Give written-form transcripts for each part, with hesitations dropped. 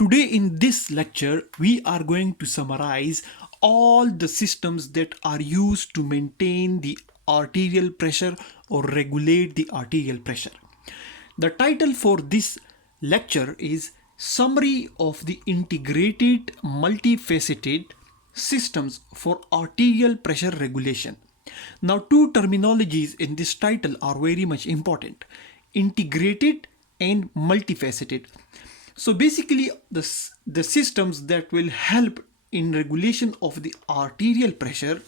Today in this lecture, we are going to summarize all the systems that are used to maintain the arterial pressure or regulate the arterial pressure. The title for this lecture is Summary of the Integrated Multifaceted Systems for Arterial Pressure Regulation. Now, two terminologies in this title are very much important: integrated and multifaceted. So basically, the systems that will help in regulation of arterial pressure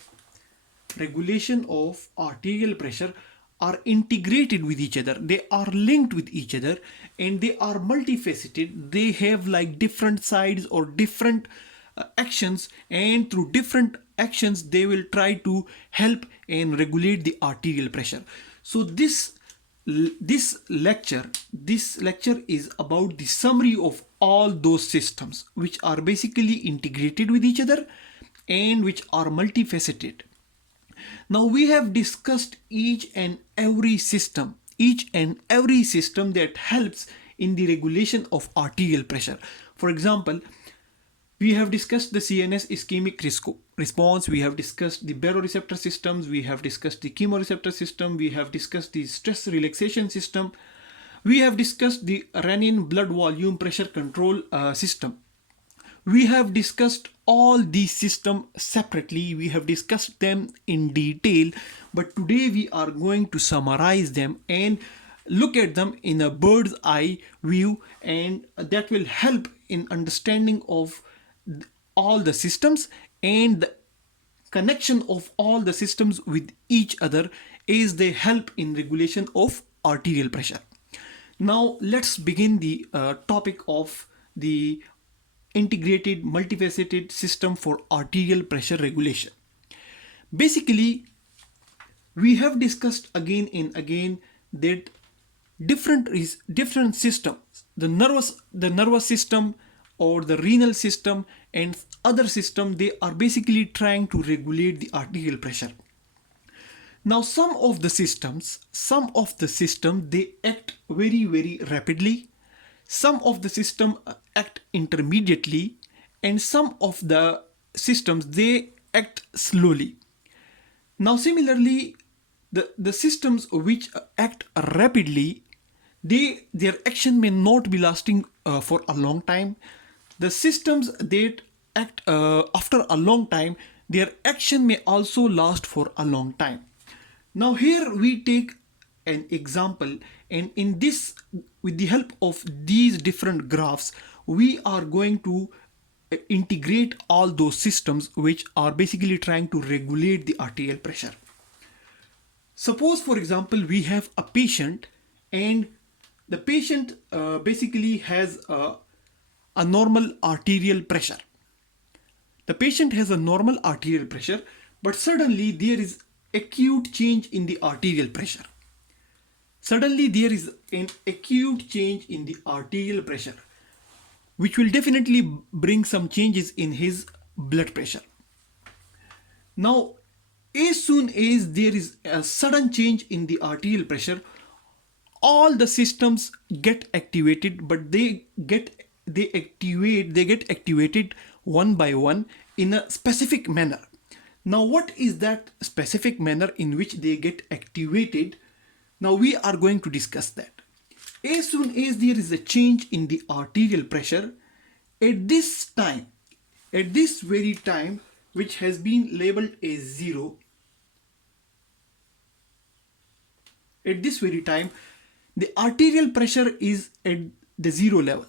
are integrated with each other. They are linked with each other, and they are multifaceted. They have like different sides or different actions, and through different actions they will try to help and regulate the arterial pressure. So this lecture is about the summary of all those systems which are basically integrated with each other and which are multifaceted. Now we have discussed each and every system that helps in the regulation of arterial pressure. For example, we have discussed the CNS ischemic response, we have discussed the baroreceptor systems, we have discussed the chemoreceptor system, we have discussed the stress relaxation system, we have discussed the renin blood volume pressure control system. We have discussed all these systems separately, we have discussed them in detail, but today we are going to summarize them and look at them in a bird's eye view, and that will help in understanding of all the systems and the connection of all the systems with each other as they help in regulation of arterial pressure. Now let's begin the topic of the integrated multifaceted system for arterial pressure regulation. Basically, we have discussed again and again that different systems, the nervous system or the renal system and other system, they are basically trying to regulate the arterial pressure. Now some of the systems they act very rapidly, some of the system act intermediately, and some of the systems they act slowly. Now similarly, the systems which act rapidly, their action may not be lasting for a long time. The systems that act after a long time, their action may also last for a long time. Now here we take an example, and in this, with the help of these different graphs, we are going to integrate all those systems which are basically trying to regulate the arterial pressure. Suppose, for example, we have a patient, and the patient basically has a normal arterial pressure. The patient has a normal arterial pressure, but suddenly there is acute change in the arterial pressure. Suddenly there is an acute change in the arterial pressure, which will definitely bring some changes in his blood pressure. Now, as soon as there is a sudden change in the arterial pressure, all the systems get activated, but they get activated one by one in a specific manner. Now what is that specific manner in which they get activated? Now we are going to discuss that. As soon as there is a change in the arterial pressure, at this very time, which has been labeled as 0, at this very time, the arterial pressure is at the 0 level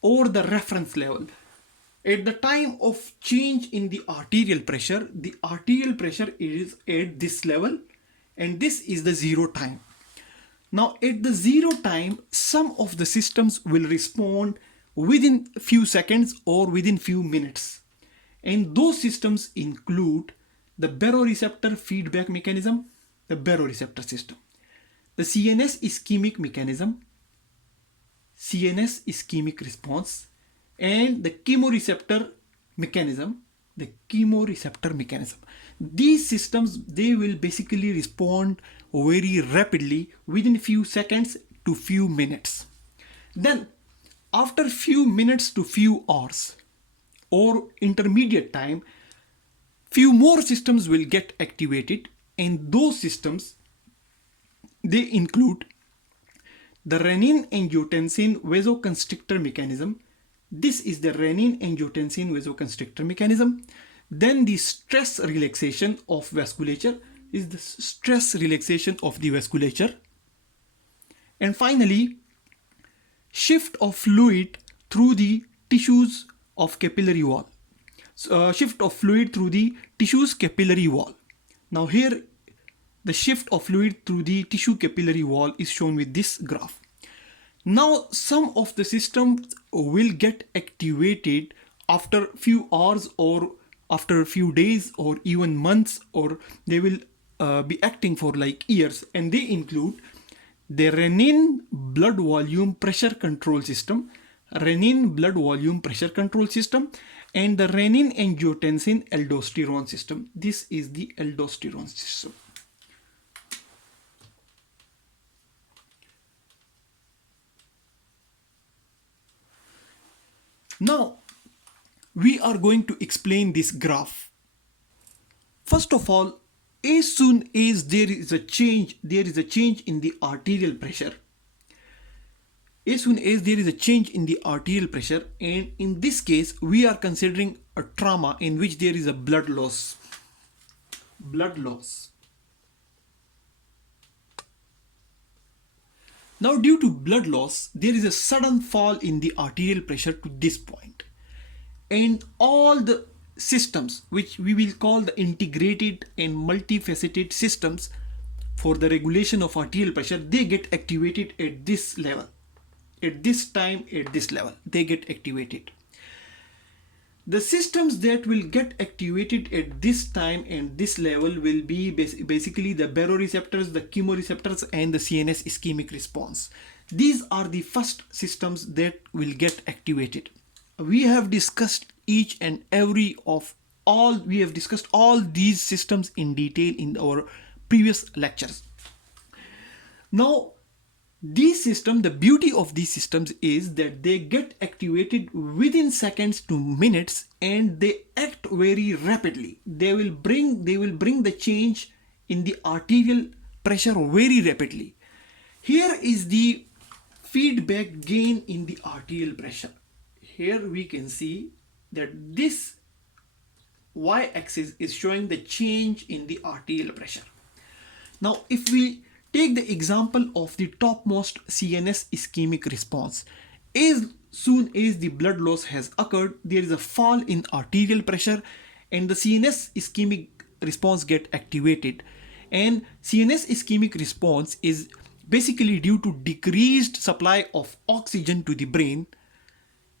or the reference level. At the time of change in the arterial pressure is at this level, and this is the 0 time. Now at the 0 time, some of the systems will respond within few seconds or within few minutes, and those systems include the baroreceptor feedback mechanism, the baroreceptor system, the CNS ischemic mechanism, CNS ischemic response, and the chemoreceptor mechanism, These systems, they will basically respond very rapidly within few seconds to few minutes. Then after few minutes to few hours or intermediate time, few more systems will get activated, and those systems, they include the renin-angiotensin vasoconstrictor mechanism. This is the renin-angiotensin vasoconstrictor mechanism. Then the stress relaxation of vasculature is the stress relaxation of the vasculature. And finally, shift of fluid through the tissues of capillary wall. Shift of fluid through the tissues capillary wall. Now here the shift of fluid through the tissue capillary wall is shown with this graph. Now some of the systems will get activated after few hours or after a few days or even months, or they will be acting for like years, and they include the renin blood volume pressure control system, renin blood volume pressure control system, and the renin angiotensin aldosterone system. This is the aldosterone system. Now we are going to explain this graph. First of all, as soon as there is a change in the arterial pressure. As soon as there is a change in the arterial pressure, and in this case we are considering a trauma in which there is a blood loss. Now due to blood loss, there is a sudden fall in the arterial pressure to this point. And all the systems, which we will call the integrated and multifaceted systems for the regulation of arterial pressure, they get activated at this level. At this time, at this level, they get activated. The systems that will get activated at this time and this level will be basically the baroreceptors, the chemoreceptors, and the CNS ischemic response. These are the first systems that will get activated. We have discussed each and every of all, we have discussed all these systems in detail in our previous lectures. Now, these systems, the beauty of these systems is that they get activated within seconds to minutes, and they act very rapidly. They will bring the change in the arterial pressure very rapidly. Here is the feedback gain in the arterial pressure. Here we can see that this y-axis is showing the change in the arterial pressure. Now if we take the example of the topmost CNS ischemic response, as soon as the blood loss has occurred, there is a fall in arterial pressure and the CNS ischemic response get activated. And CNS ischemic response is basically due to decreased supply of oxygen to the brain,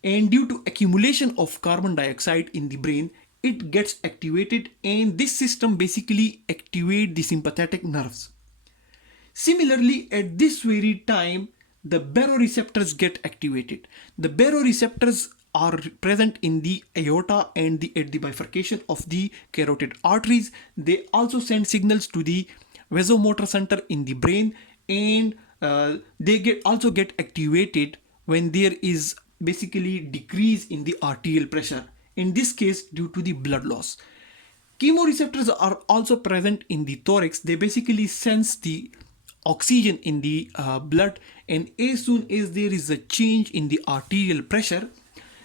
and due to accumulation of carbon dioxide in the brain, it gets activated, and this system basically activates the sympathetic nerves. Similarly, at this very time, the baroreceptors get activated. The baroreceptors are present in the aorta and at the bifurcation of the carotid arteries. They also send signals to the vasomotor center in the brain, and they also get activated when there is basically decrease in the arterial pressure, in this case due to the blood loss. Chemoreceptors are also present in the thorax. They basically sense the oxygen in the blood, and as soon as there is a change in the arterial pressure,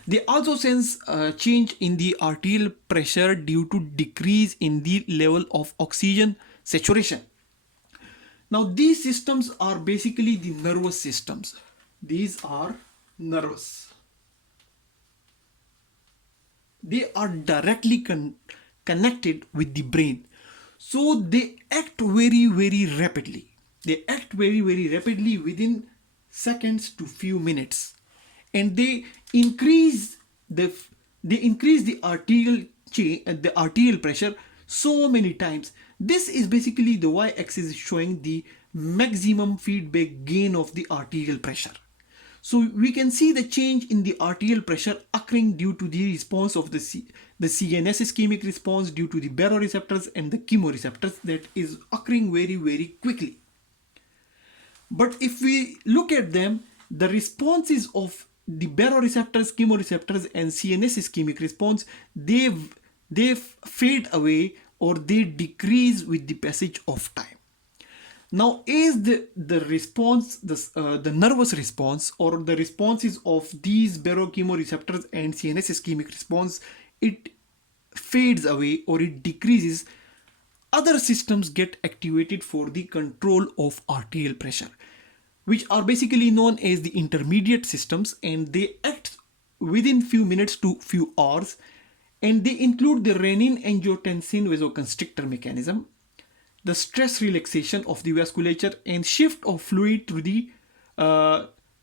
they also sense a change in the arterial pressure due to decrease in the level of oxygen saturation. Now these systems are basically the nervous systems. These are nervous. They are directly connected with the brain, so they act very rapidly. They act very rapidly within seconds to few minutes, and they increase the arterial pressure so many times. This is basically the y-axis showing the maximum feedback gain of the arterial pressure. So we can see the change in the arterial pressure occurring due to the response of the CNS ischemic response, due to the baroreceptors and the chemoreceptors, that is occurring very quickly. But if we look at them, the responses of the baroreceptors, chemoreceptors, and CNS ischemic response, they fade away or they decrease with the passage of time. Now, as the response, the nervous response or the responses of these barochemoreceptors and CNS ischemic response, it fades away or it decreases, other systems get activated for the control of arterial pressure, which are basically known as the intermediate systems, and they act within few minutes to few hours, and they include the renin-angiotensin vasoconstrictor mechanism, the stress relaxation of the vasculature, and shift of fluid through the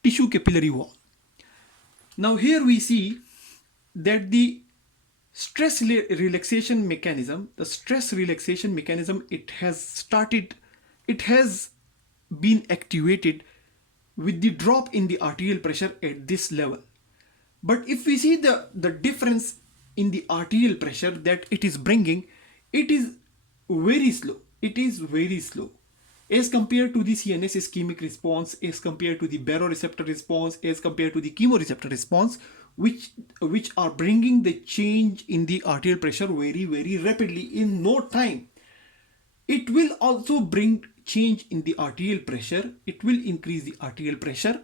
tissue capillary wall. Now here we see that the stress relaxation mechanism, it has been activated with the drop in the arterial pressure at this level. But if we see the difference in the arterial pressure that it is bringing, it is very slow. It is very slow as compared to the CNS ischemic response, as compared to the baroreceptor response, as compared to the chemoreceptor response, which are bringing the change in the arterial pressure very, very rapidly in no time. It will also bring change in the arterial pressure. It will increase the arterial pressure,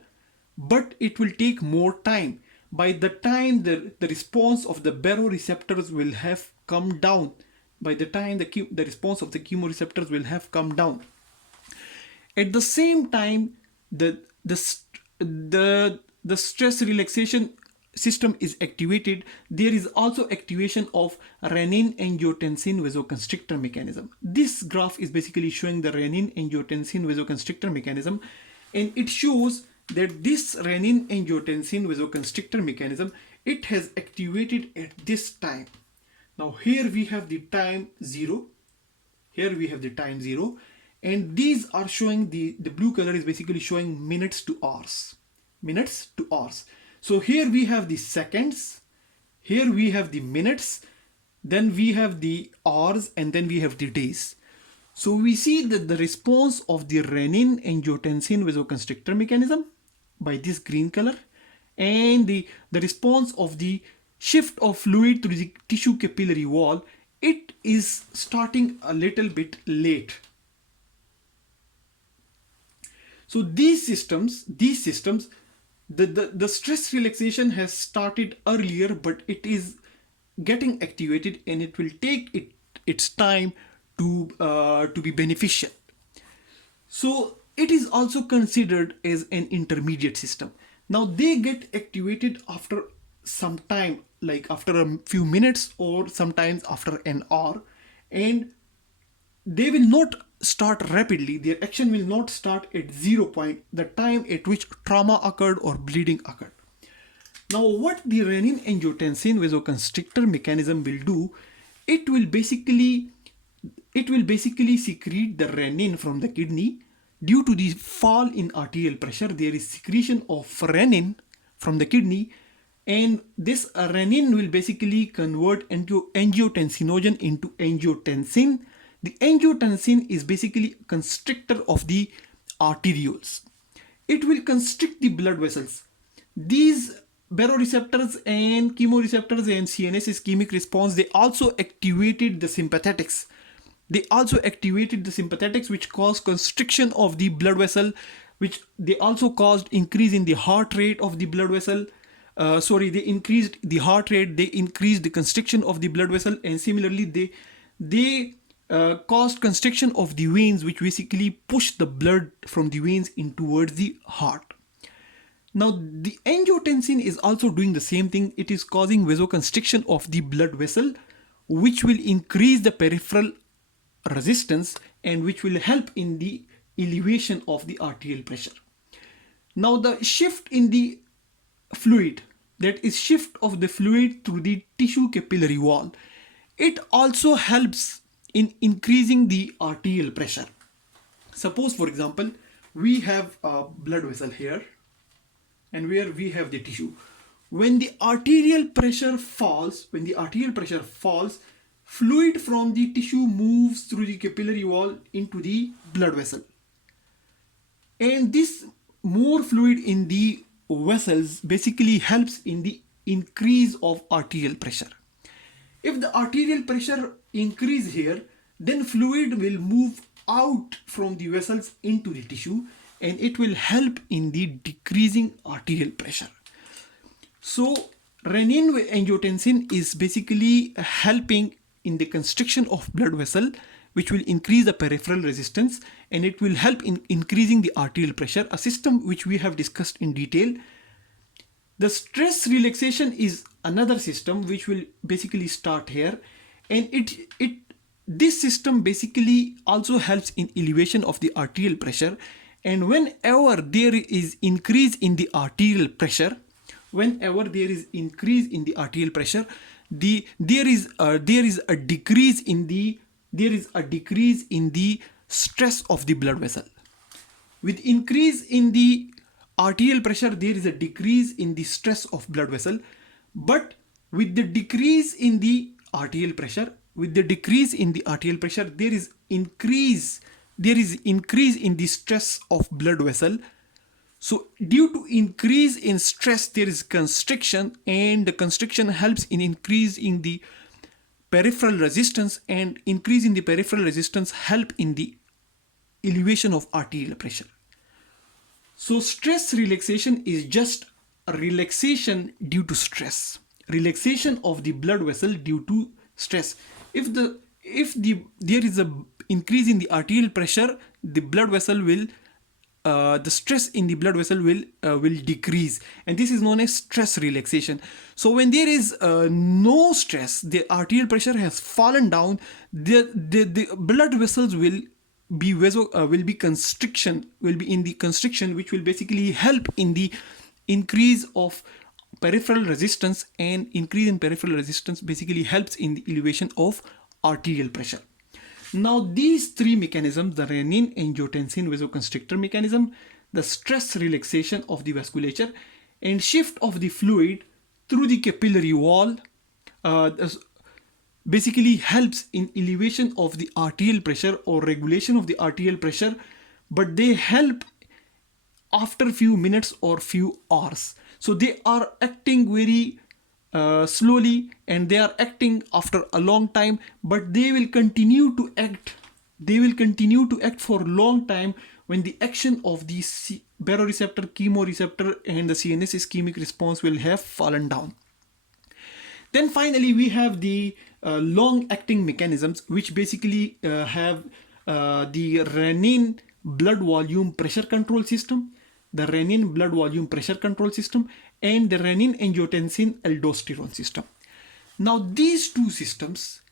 but it will take more time. By the time the response of the baroreceptors will have come down, by the time the response of the chemoreceptors will have come down. At the same time, the stress relaxation system is activated. There is also activation of renin-angiotensin vasoconstrictor mechanism. This graph is basically showing the renin-angiotensin vasoconstrictor mechanism, and it shows that this renin-angiotensin vasoconstrictor mechanism, it has activated at this time. Now here we have the time 0. Here we have the time 0. And these are showing, the blue color is basically showing minutes to hours. Minutes to hours. So here we have the seconds. Here we have the minutes. Then we have the hours. And then we have the days. So we see that the response of the renin-angiotensin vasoconstrictor mechanism by this green color, and the response of the shift of fluid through the tissue capillary wall, it is starting a little bit late. So these systems, the stress relaxation has started earlier, but it is getting activated, and it will take its time to be beneficial. So it is also considered as an intermediate system. Now they get activated after some time, like after a few minutes or sometimes after an hour, and they will not start rapidly. Their action will not start at 0 point, the time at which trauma occurred or bleeding occurred. Now what the renin-angiotensin vasoconstrictor mechanism will do, it will basically secrete the renin from the kidney. Due to the fall in arterial pressure, there is secretion of renin from the kidney, and this renin will basically convert into angiotensinogen into angiotensin. The angiotensin is basically a constrictor of the arterioles. It will constrict the blood vessels. These baroreceptors and chemoreceptors and CNS ischemic response, they also activated the sympathetics. Which cause constriction of the blood vessel, which they also caused increase in the heart rate of the blood vessel. They increased the heart rate, they increased the constriction of the blood vessel, and similarly they caused constriction of the veins, which basically push the blood from the veins in towards the heart. Now the angiotensin is also doing the same thing. It is causing vasoconstriction of the blood vessel, which will increase the peripheral resistance and which will help in the elevation of the arterial pressure. Now the shift in the fluid, that is shift of the fluid through the tissue capillary wall, it also helps in increasing the arterial pressure. Suppose for example we have a blood vessel here and where we have the tissue. When the arterial pressure falls, fluid from the tissue moves through the capillary wall into the blood vessel, and this more fluid in the vessels basically helps in the increase of arterial pressure. If the arterial pressure increase here, then fluid will move out from the vessels into the tissue, and it will help in the decreasing arterial pressure. So renin-angiotensin is basically helping in the constriction of blood vessel, which will increase the peripheral resistance, and it will help in increasing the arterial pressure, a system which we have discussed in detail. The stress relaxation is another system which will basically start here, and this system basically also helps in elevation of the arterial pressure. And whenever there is increase in the arterial pressure, there is a decrease in the stress of the blood vessel. With increase in the arterial pressure, there is a decrease in the stress of blood vessel. But with the decrease in the arterial pressure, there is increase in the stress of blood vessel. So due to increase in stress, there is constriction, and the constriction helps in increase in the peripheral resistance, and increase in the peripheral resistance help in the elevation of arterial pressure. So stress relaxation is just a relaxation due to stress, relaxation of the blood vessel due to stress. If there is a increase in the arterial pressure, the blood vessel will the stress in the blood vessel will decrease, and this is known as stress relaxation. So when there is no stress, the arterial pressure has fallen down, the blood vessels will be in the constriction, which will basically help in the increase of peripheral resistance, and increase in peripheral resistance basically helps in the elevation of arterial pressure. Now these three mechanisms, the renin-angiotensin vasoconstrictor mechanism, the stress relaxation of the vasculature, and shift of the fluid through the capillary wall, basically helps in elevation of the arterial pressure or regulation of the arterial pressure, but they help after few minutes or few hours. So they are acting very slowly, and they are acting after a long time, but they will continue to act for a long time when the action of the baroreceptor, chemoreceptor, and the CNS ischemic response will have fallen down. Then finally we have the long acting mechanisms, which basically have the renin blood volume pressure control system, and the renin-angiotensin aldosterone system. Now these two systems,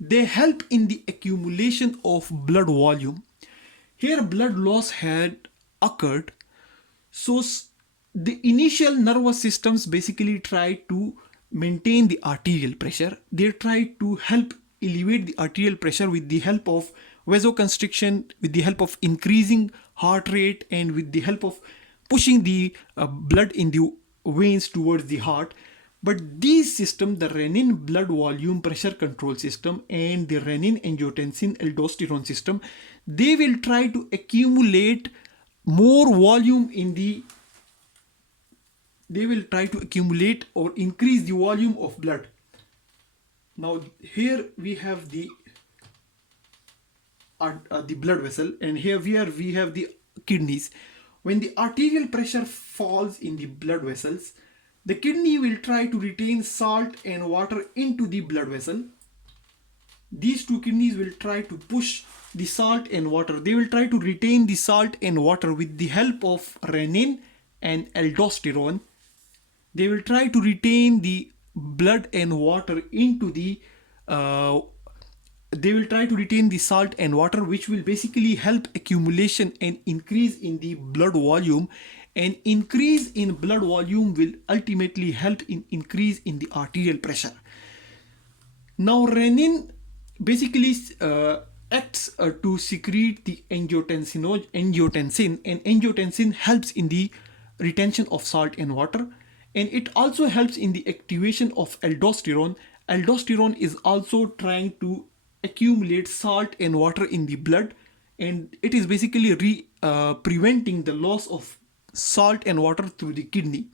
they help in the accumulation of blood volume. Here blood loss had occurred, so the initial nervous systems basically try to maintain the arterial pressure. They try to help elevate the arterial pressure with the help of vasoconstriction, with the help of increasing heart rate, and with the help of pushing the blood in the veins towards the heart. But these systems, the renin blood volume pressure control system and the renin-angiotensin aldosterone system, they will try to accumulate more volume or increase the volume of blood. Now here we have the blood vessel, and here we have the kidneys. When the arterial pressure falls in the blood vessels, the kidney will try to retain salt and water into the blood vessel. These two kidneys will try to push the salt and water. They will try to retain the salt and water with the help of renin and aldosterone. They will try to retain the blood and water into the salt and water, which will basically help accumulation and increase in the blood volume, and increase in blood volume will ultimately help in increase in the arterial pressure. Now renin basically acts to secrete the angiotensin, and angiotensin helps in the retention of salt and water, and it also helps in the activation of aldosterone. Aldosterone is also trying to accumulate salt and water in the blood, and it is basically preventing the loss of salt and water through the kidney.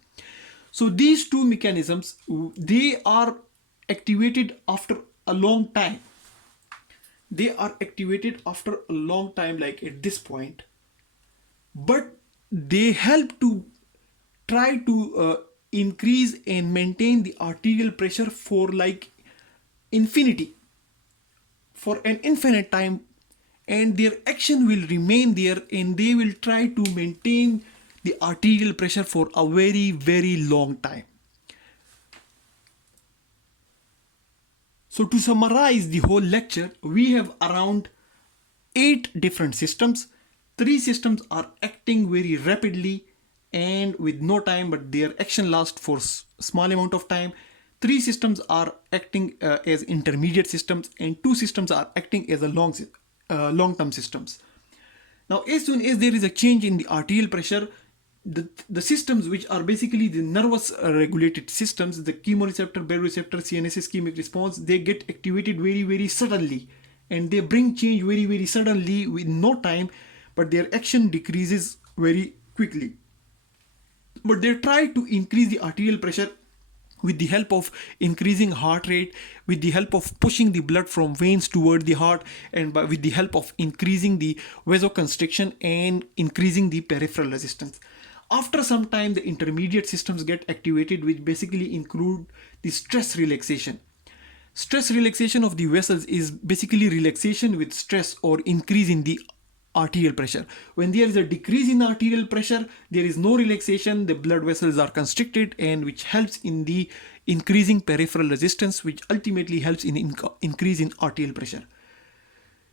So these two mechanisms, they are activated after a long time. They are activated after a long time, like at this point, but they help to try to increase and maintain the arterial pressure for like infinity, for an infinite time, and their action will remain there, and they will try to maintain the arterial pressure for a very long time. So to summarize the whole lecture, we have around 8 different systems. 3 systems are acting very rapidly and with no time, but their action lasts for small amount of time. 3 systems are acting as intermediate systems, and 2 systems are acting as a long-term systems. Now, as soon as there is a change in the arterial pressure, the systems which are basically the nervous regulated systems, the chemoreceptor, baroreceptor, CNS ischemic response, they get activated very suddenly, and they bring change very suddenly with no time, but their action decreases very quickly. But they try to increase the arterial pressure with the help of increasing heart rate, with the help of pushing the blood from veins toward the heart, and with the help of increasing the vasoconstriction and increasing the peripheral resistance. After some time, the intermediate systems get activated, which basically include the stress relaxation. Stress relaxation of the vessels is basically relaxation with stress or increase in the arterial pressure. When there is a decrease in arterial pressure, there is no relaxation, the blood vessels are constricted, and which helps in the increasing peripheral resistance, which ultimately helps in increase in arterial pressure.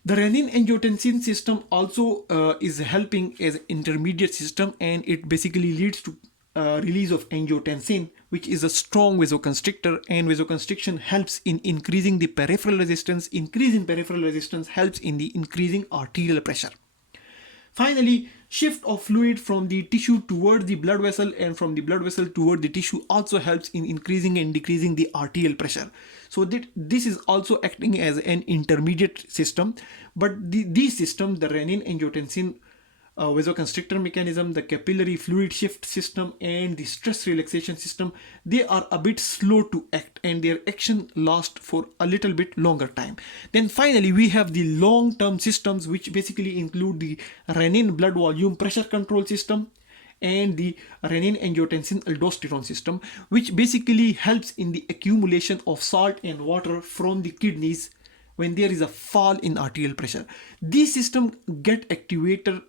The renin-angiotensin system also is helping as intermediate system, and it basically leads to release of angiotensin, which is a strong vasoconstrictor, and vasoconstriction helps in increasing the peripheral resistance. Increase in peripheral resistance helps in the increasing arterial pressure. Finally, shift of fluid from the tissue toward the blood vessel and from the blood vessel toward the tissue also helps in increasing and decreasing the arterial pressure. So this is also acting as an intermediate system. But these systems, the renin-angiotensin vasoconstrictor mechanism, the capillary fluid shift system, and the stress relaxation system, they are a bit slow to act, and their action lasts for a little bit longer time. Then finally, we have the long-term systems, which basically include the renin blood volume pressure control system and the renin-angiotensin aldosterone system, which basically helps in the accumulation of salt and water from the kidneys when there is a fall in arterial pressure. These systems get activated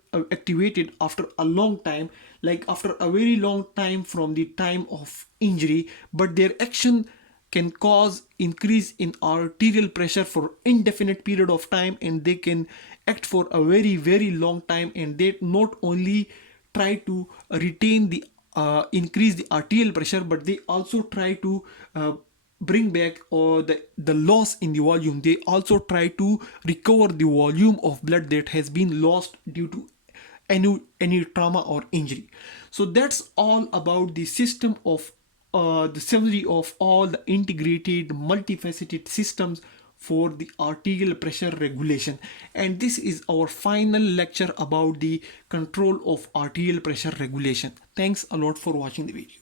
after a long time, like after a very long time from the time of injury, but their action can cause increase in arterial pressure for indefinite period of time, and they can act for a very long time, and they not only try to retain the increase the arterial pressure, but they also try to bring back or the loss in the volume. They also try to recover the volume of blood that has been lost due to any trauma or injury. So that's all about the system of the summary of all the integrated multifaceted systems for the arterial pressure regulation. And this is our final lecture about the control of arterial pressure regulation. Thanks a lot for watching the video.